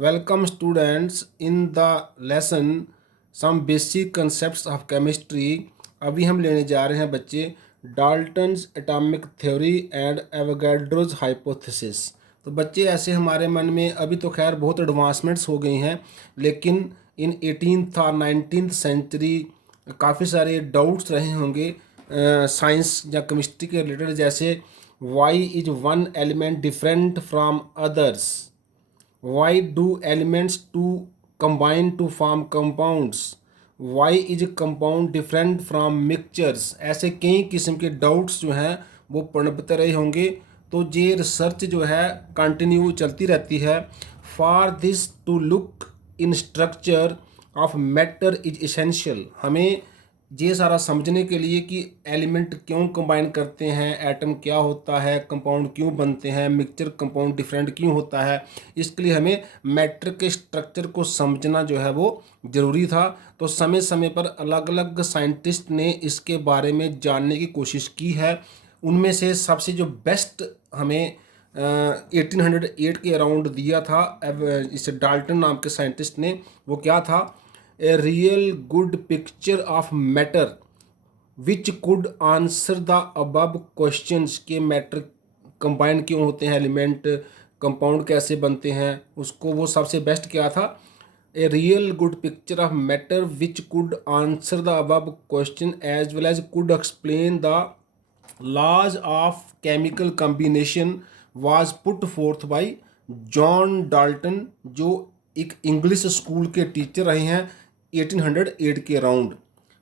Welcome students in the lesson some basic concepts of chemistry। अभी हम लेने जा रहे हैं बच्चे Dalton's atomic theory and Avogadro's hypothesis. तो बच्चे ऐसे हमारे मन में अभी तो खैर बहुत एडवांसमेंट्स हो गई हैं, लेकिन इन 18th और 19th सेंचुरी काफ़ी सारे डाउट्स रहे होंगे साइंस या केमिस्ट्री के रिलेटेड, जैसे why is one element different from others, why do elements to combine to form compounds, why is compound different from mixtures। ऐसे कई किस्म के डाउट्स जो हैं वो पनपते रहे होंगे। तो ये रिसर्च जो है कंटिन्यू चलती रहती है। For this to look in structure of matter is essential. हमें ये सारा समझने के लिए कि एलिमेंट क्यों कंबाइन करते हैं, एटम क्या होता है, कंपाउंड क्यों बनते हैं, मिक्सचर कंपाउंड डिफरेंट क्यों होता है, इसके लिए हमें मैटर के स्ट्रक्चर को समझना जो है वो ज़रूरी था। तो समय समय पर अलग अलग साइंटिस्ट ने इसके बारे में जानने की कोशिश की है। उनमें से सबसे जो बेस्ट हमें 1808 के अराउंड दिया था इस डाल्टन नाम के साइंटिस्ट ने, वो क्या था, a real good picture of matter which could answer the above questions. के मैटर कंबाइन क्यों होते हैं, एलिमेंट कंपाउंड कैसे बनते हैं, उसको वो सबसे बेस्ट क्या था, a real good picture of matter which could answer the above question as well as could explain the laws of chemical combination was put forth by John Dalton, जो एक इंग्लिश स्कूल के teacher रहे हैं 1808 के around.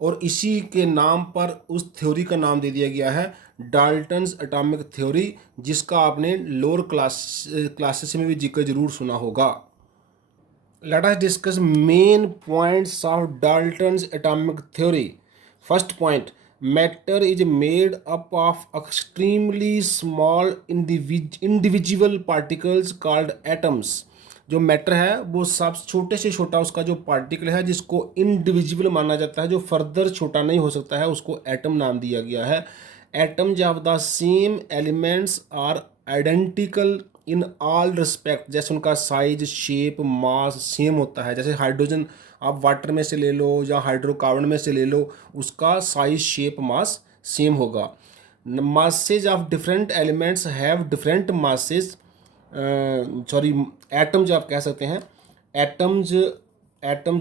और इसी के नाम पर उस थ्योरी का नाम दे दिया गया है डाल्टन्स एटॉमिक थ्योरी, जिसका आपने लोअर क्लासेस में भी जिक्र जरूर सुना होगा। Let us discuss main points of Dalton's atomic theory. First point, matter is made up of extremely small individual particles called atoms. जो मैटर है वो सब छोटे से छोटा उसका जो पार्टिकल है जिसको इंडिविजुअल माना जाता है, जो फर्दर छोटा नहीं हो सकता है, उसको एटम नाम दिया गया है। Atoms of the same elements are identical in all respect. जैसे उनका साइज, शेप, मास सेम होता है। जैसे हाइड्रोजन आप वाटर में से ले लो या हाइड्रोकार्बन में से ले लो, उसका साइज, शेप, मास सेम होगा। Masses of different elements have different masses, atoms आप कह सकते हैं। Atoms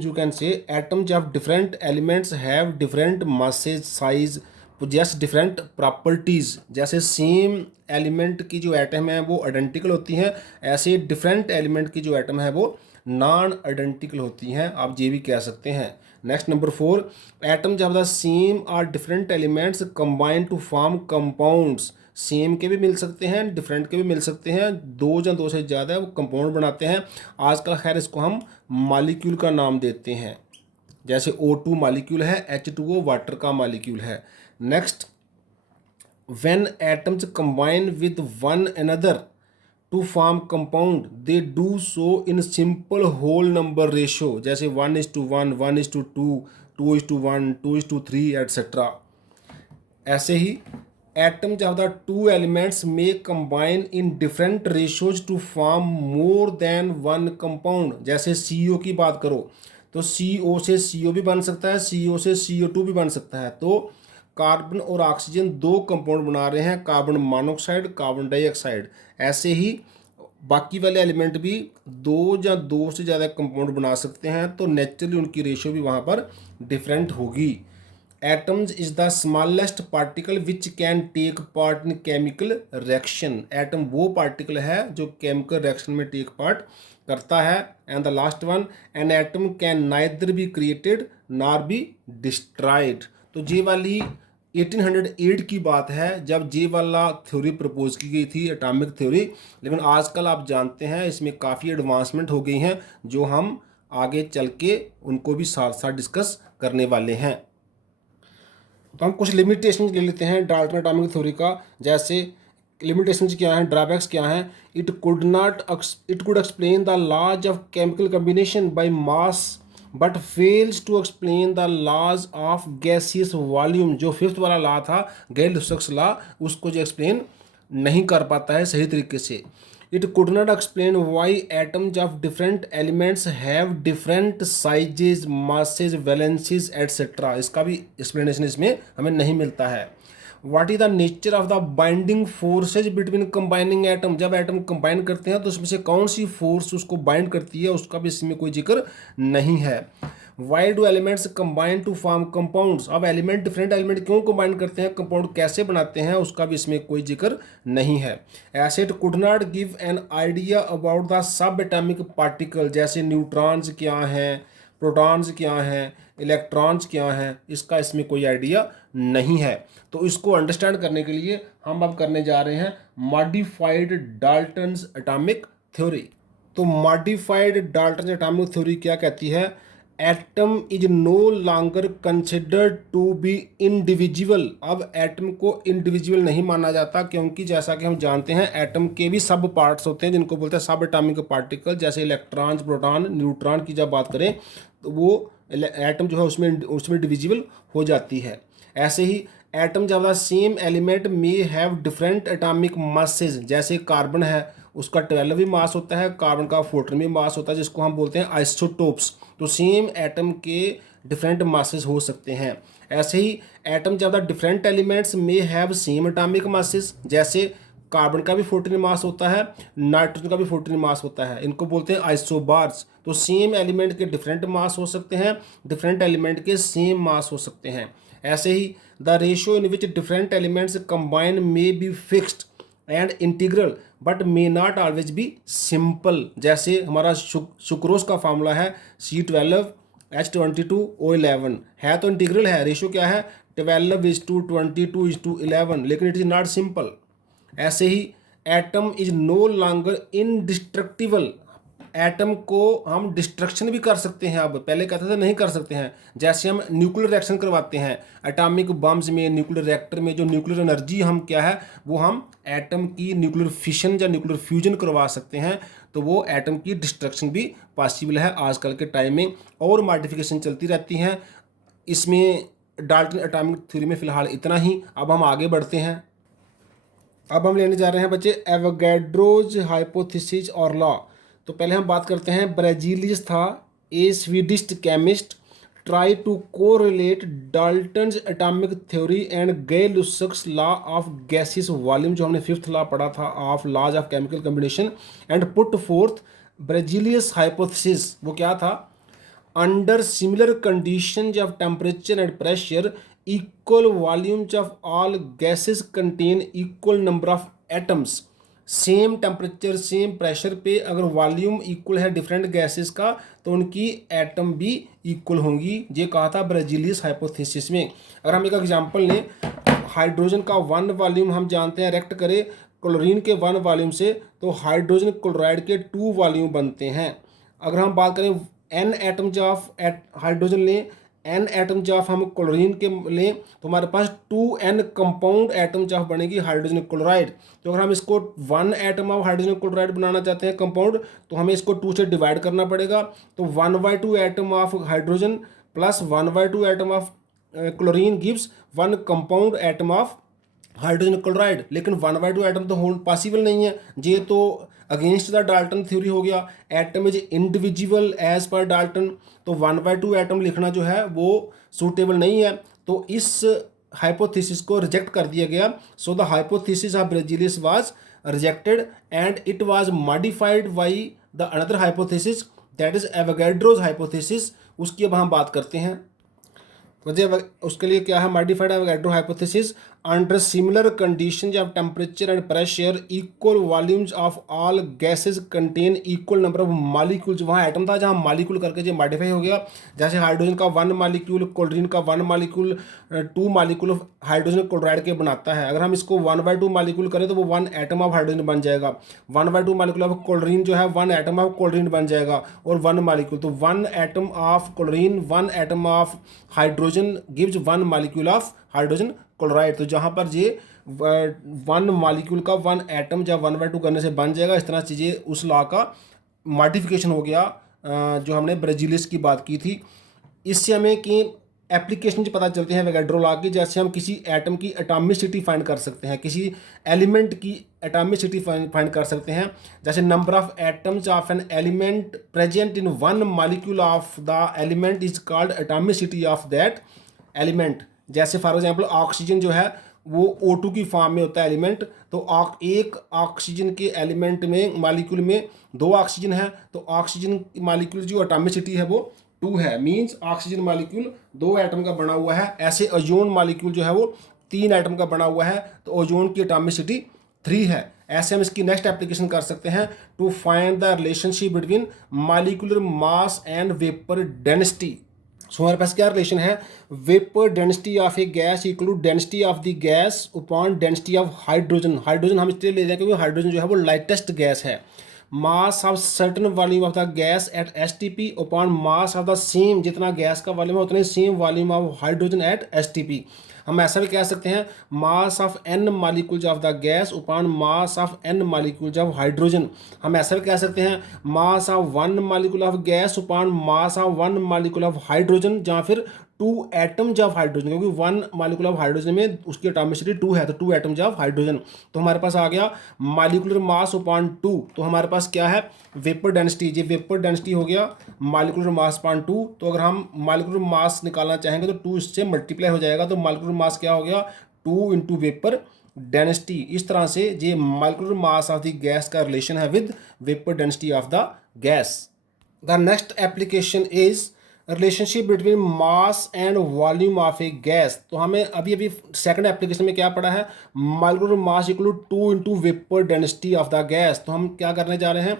you can say atoms of different elements have different masses, size, possess different properties. जैसे सेम एलिमेंट की जो एटम है वो आइडेंटिकल होती हैं, ऐसे डिफरेंट एलिमेंट की जो एटम है वो नॉन आइडेंटिकल होती हैं, आप ये भी कह सकते हैं। Next number 4, atoms of the same और different elements combine to form compounds. Same के भी मिल सकते हैं, डिफरेंट के भी मिल सकते हैं, दो या दो से ज़्यादा वो कंपाउंड बनाते हैं। आजकल खैर इसको हम मॉलिक्यूल का नाम देते हैं। जैसे O2 मॉलिक्यूल है, H2O वाटर का मॉलिक्यूल है। Next, when atoms combine with one another to form compound they do so in simple whole number ratio. जैसे 1:1, 1:2, 2:1, 2:3 एट्सेट्रा। ऐसे ही atoms of the two elements may combine in different ratios to form more than one compound। जैसे CO की बात करो तो CO से CO भी बन सकता है, CO से CO2 भी बन सकता है। तो कार्बन और ऑक्सीजन दो कंपाउंड बना रहे हैं, कार्बन मोनोऑक्साइड, कार्बन डाइऑक्साइड। ऐसे ही बाकी वाले एलिमेंट भी दो या दो से ज़्यादा कंपाउंड बना सकते हैं, तो नेचुरली उनकी रेशियो भी वहाँ पर डिफरेंट होगी। Atoms is the smallest particle which can take part in chemical reaction। Atom वो पार्टिकल है जो केमिकल रिएक्शन में टेक पार्ट करता है। And the last one, an atom can neither be created nor be destroyed. तो ये वाली 1808 की बात है जब ये वाला थ्योरी प्रपोज की गई थी, एटॉमिक थ्योरी। लेकिन आजकल आप जानते हैं इसमें काफ़ी एडवांसमेंट हो गई हैं, जो हम आगे चल के उनको भी साथ साथ डिस्कस करने वाले हैं। तो हम कुछ लिमिटेशन ले लेते हैं डाल्टन एटॉमिक थ्योरी का। जैसे लिमिटेशंस क्या हैं, ड्रॉबैक्स क्या हैं। It could explain the laws of chemical combination by mass but fails to explain the laws of gaseous volume. जो फिफ्थ वाला लॉ था, गैल-लुसाक्स लॉ, उसको जो एक्सप्लेन नहीं कर पाता है सही तरीके से। It could not explain why atoms of different elements have different sizes, masses, valencies etcetera. इसका भी एक्सप्लेनेशन इसमें हमें नहीं मिलता है। What is the nature of the binding forces between combining atom, जब एटम कंबाइन करते हैं तो उसमें से कौन सी फोर्स उसको बाइंड करती है, उसका भी इसमें कोई जिक्र नहीं है। Why do elements combine to form compounds, अब एलिमेंट डिफरेंट एलिमेंट क्यों कंबाइन करते हैं, कंपाउंड कैसे बनाते हैं, उसका भी इसमें कोई जिक्र नहीं है। Acid could not give an idea about the sub atomic particle, जैसे न्यूट्रॉन्स क्या हैं, प्रोटॉन्स क्या हैं, इलेक्ट्रॉन्स क्या हैं, इसका इसमें कोई आइडिया नहीं है। तो इसको अंडरस्टैंड करने के लिए हम अब करने जा रहे हैं मॉडिफाइड डाल्टन्स एटॉमिक थ्योरी। तो मॉडिफाइड डाल्टन एटॉमिक थ्योरी क्या कहती है, atom is no longer considered to be individual. अब एटम को इंडिविजुअल नहीं माना जाता, क्योंकि जैसा कि हम जानते हैं एटम के भी सब पार्ट्स होते हैं जिनको बोलते हैं सब एटॉमिक पार्टिकल, जैसे इलेक्ट्रॉन, प्रोटॉन, न्यूट्रॉन की जब बात करें तो वो एटम जो है उसमें डिविजिबल हो जाती है। ऐसे ही एटम जब the same element may have different atomic masses, जैसे कार्बन है उसका 12 मास होता है, कार्बन का 14 मास होता है, जिसको हम बोलते हैं आइसोटोप्स। तो सेम एटम के डिफरेंट मासेस हो सकते हैं। ऐसे ही एटम जब the different elements may have same atomic masses, जैसे कार्बन का भी 14 मास होता है, नाइट्रोजन का भी 14 मास होता है, इनको बोलते हैं आइसोबार्स। तो सेम एलिमेंट के डिफरेंट मास हो सकते हैं, डिफरेंट एलिमेंट के सेम मास हो सकते हैं। ऐसे ही the ratio in which different elements combine may be fixed and integral but may not always be simple, जैसे हमारा सुक्रोज का फार्मूला है C12H22O11, है तो इंटीग्रल है, रेशियो क्या है 12:22:11, लेकिन इट इज़ नॉट सिंपल। ऐसे ही atom is no longer indestructible, atom को हम डिस्ट्रक्शन भी कर सकते हैं, अब पहले कहते थे नहीं कर सकते हैं। जैसे हम न्यूक्लियर रिएक्शन करवाते हैं एटॉमिक बम्स में, न्यूक्लियर रिएक्टर में जो न्यूक्लियर एनर्जी हम क्या है वो हम एटम की न्यूक्लियर फिशन या न्यूक्लियर फ्यूजन करवा सकते हैं, तो वो एटम की डिस्ट्रक्शन भी पॉसिबल है आजकल के टाइम में, और मॉडिफिकेशन चलती रहती हैं। इसमें डाल्टन एटॉमिक थ्योरी में फ़िलहाल इतना ही। अब हम आगे बढ़ते हैं। अब हम लेने जा रहे हैं बच्चे एवोगैड्रोज हाइपोथेसिस और लॉ। तो पहले हम बात करते हैं, ब्राजीलियस था a Swedish chemist, try to correlate Dalton's atomic theory and Gay Lussac's law of gases volume, जो हमने 5th लॉ पढ़ा था of laws of chemical combination, and put fourth Berzelius hypothesis. वो क्या था, under similar conditions of temperature and pressure equal volumes of all gases contain equal number of atoms. Same temperature same pressure पे अगर volume equal है different gases का, तो उनकी atom भी इक्वल होंगी। ये कहा था ब्राजीलियस हाइपोथेसिस में। अगर हम एक एग्जांपल लें, हाइड्रोजन का 1 वॉल्यूम हम जानते हैं रेक्ट करें क्लोरीन के 1 वॉल्यूम से, तो हाइड्रोजन क्लोराइड के 2 वॉल्यूम बनते हैं। अगर हम बात करें n एटम्स ऑफ हाइड्रोजन लें, n एटम्स ऑफ हम क्लोरीन के लें, तो हमारे पास 2n कंपाउंड एटम्स ऑफ बनेगी हाइड्रोजन क्लोराइड। तो अगर हम इसको 1 एटम ऑफ हाइड्रोजन क्लोराइड बनाना चाहते हैं कंपाउंड, तो हमें इसको 2 से डिवाइड करना पड़ेगा। तो 1/2 atom of hydrogen plus 1/2 atom of chlorine gives 1 compound atom of hydrogen chloride. लेकिन 1/2 एटम तो हो पॉसिबल नहीं है, ये तो अगेंस्ट द डाल्टन थ्योरी हो गया। Atom is individual as per Dalton, तो 1/2 एटम लिखना जो है वो सूटेबल नहीं है, तो इस हाइपोथेसिस को रिजेक्ट कर दिया गया। So the hypothesis of Berzelius was rejected and it was modified by the another hypothesis, that is Avogadro's hypothesis. उसकी अब हम बात करते हैं। तो उसके लिए क्या है, modified Avogadro hypothesis, under similar conditions of temperature and pressure equal volumes of all gases contain equal number of molecules. वहाँ एटम था जहाँ मॉलिक्यूल करके जो मॉडिफाई हो गया, जैसे हाइड्रोजन का 1 मॉलिक्यूल, क्लोरीन का 1 molecule 2 molecule of hydrogen chloride के बनाता है। अगर हम इसको 1/2 मॉलिक्यूल करें तो वो 1 एटम ऑफ हाइड्रोजन बन जाएगा। 1/2 मॉलिक्यूल ऑफ क्लोरीन जो है 1 एटम ऑफ क्लोरीन बन जाएगा, और 1 मॉलिक्यूल, तो 1 atom of chlorine 1 atom of hydrogen gives 1 molecule of hydrogen chloride. तो जहाँ पर ये 1 मॉलिक्यूल का 1 एटम जब 1/2 करने से बन जाएगा, इस तरह चीज़ें उस लॉ का मॉडिफिकेशन हो गया जो हमने ब्राजीलियस की बात की थी। इससे हमें कि एप्लीकेशन पता चलते हैं एवोगैड्रो लॉ की। जैसे हम किसी एटम की एटॉमिसिटी फाइंड कर सकते हैं, किसी एलिमेंट की एटॉमिसिटी फाइंड कर सकते हैं। जैसे number of atoms of an element present in one molecule of the element is called atomicity of that element. जैसे फॉर एग्जांपल ऑक्सीजन जो है वो O2 की फॉर्म में होता है एलिमेंट, तो एक ऑक्सीजन के एलिमेंट में मॉलिक्यूल में 2 ऑक्सीजन है, तो ऑक्सीजन मॉलिक्यूल जो एटॉमिसिटी है वो 2 है, मींस ऑक्सीजन मॉलिक्यूल 2 एटम का बना हुआ है। ऐसे ओजोन मॉलिक्यूल जो है वो 3 एटम का बना हुआ है, तो ओजोन की एटॉमिसिटी 3 है। ऐसे हम इसकी नेक्स्ट एप्लीकेशन कर सकते हैं to find the relationship between molecular mass and vapour density. So हमारे पास क्या रिलेशन है, vapour density of a gas equal to density of the gas upon density of hydrogen. Hydrogen हम इसलिए ले रहे हैं क्योंकि हाइड्रोजन जो है वो लाइटेस्ट गैस है। Mass of certain volume of the gas at STP upon mass of the same, जितना गैस का वॉल्यूम है उतने same volume of hydrogen at STP। हम ऐसा भी कह सकते हैं mass of n molecules of the gas upon mass of n molecules of hydrogen. हम ऐसा भी कह सकते हैं mass of 1 molecule of gas upon mass of 1 molecule of hydrogen, या फिर 2 एटम्स ऑफ हाइड्रोजन, क्योंकि 1 मॉलिक्यूल ऑफ हाइड्रोजन में उसकी एटॉमिसिटी 2 है, तो 2 एटम्स ऑफ हाइड्रोजन। तो हमारे पास आ गया मॉलिक्यूलर मास अपॉन 2। तो हमारे पास क्या है, वेपर डेंसिटी। ये वेपर डेंसिटी हो गया मॉलिक्यूलर मास अपॉन 2। तो अगर हम मॉलिक्यूलर मास निकालना चाहेंगे तो 2 इससे मल्टीप्लाई हो जाएगा, तो मॉलिक्यूलर मास क्या हो गया 2 इंटू वेपर डेंसिटी। इस तरह से ये molecular mass of the gas का रिलेशन है with vapour density of the gas. The next application is relationship between mass and volume of a gas. तो हमें अभी अभी सेकंड एप्लीकेशन में क्या पढ़ा है, molecular mass equal to 2 into vapour density of the gas. तो हम क्या करने जा रहे हैं,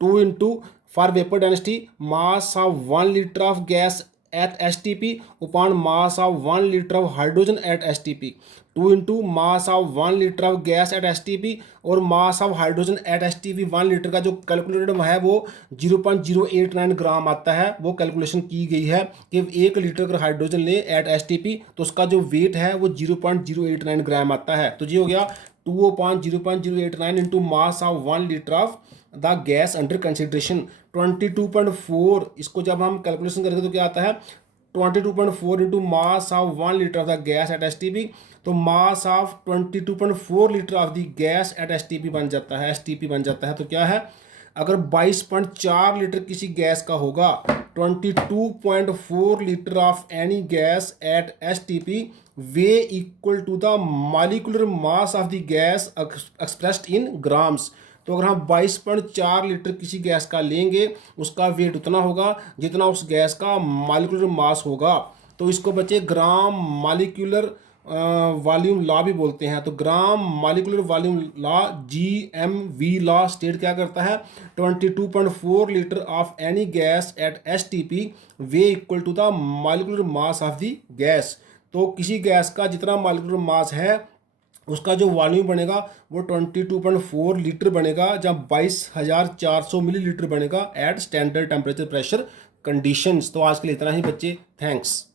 2 into four vapour density mass of 1 litre of gas at STP upon mass of 1 liter of hydrogen at STP, 2 into mass of 1 liter of gas at STP और mass of hydrogen at STP 1 litre का जो calculated है वो 0.089 ग्राम आता है। वो calculation की गई है कि 1 लीटर अगर हाइड्रोजन ले एट STP तो उसका जो वेट है वो 0.089 ग्राम आता है। तो ये हो गया 2/0.089 into mass of 1 litre of the gas under consideration 22.4। इसको जब हम कैलकुलेशन करेंगे तो क्या आता है 22.4 into mass of 1 litre of the gas at STP। तो mass of 22.4 litre of the gas at STP बन जाता है, STP बन जाता है। तो क्या है, अगर 22.4 लीटर किसी गैस का होगा, 22.4 litre of any gas at STP weigh equal to the molecular mass of the gas expressed in grams. तो अगर हम 22.4 लीटर किसी गैस का लेंगे उसका वेट उतना होगा जितना उस गैस का मॉलिक्यूलर मास होगा। तो इसको बच्चे ग्राम मॉलिक्यूलर वॉल्यूम लॉ भी बोलते हैं। तो gram molecular volume law GMV law state क्या करता है, 22.4 litre of any gas at STP weigh equal to the molecular mass of the gas. तो किसी गैस का जितना मॉलिक्यूलर मास है उसका जो वॉल्यूम बनेगा वो 22.4 लीटर बनेगा, जहाँ 22,400 मिलीलीटर बनेगा at standard temperature pressure conditions. तो आज के लिए इतना ही बच्चे, थैंक्स।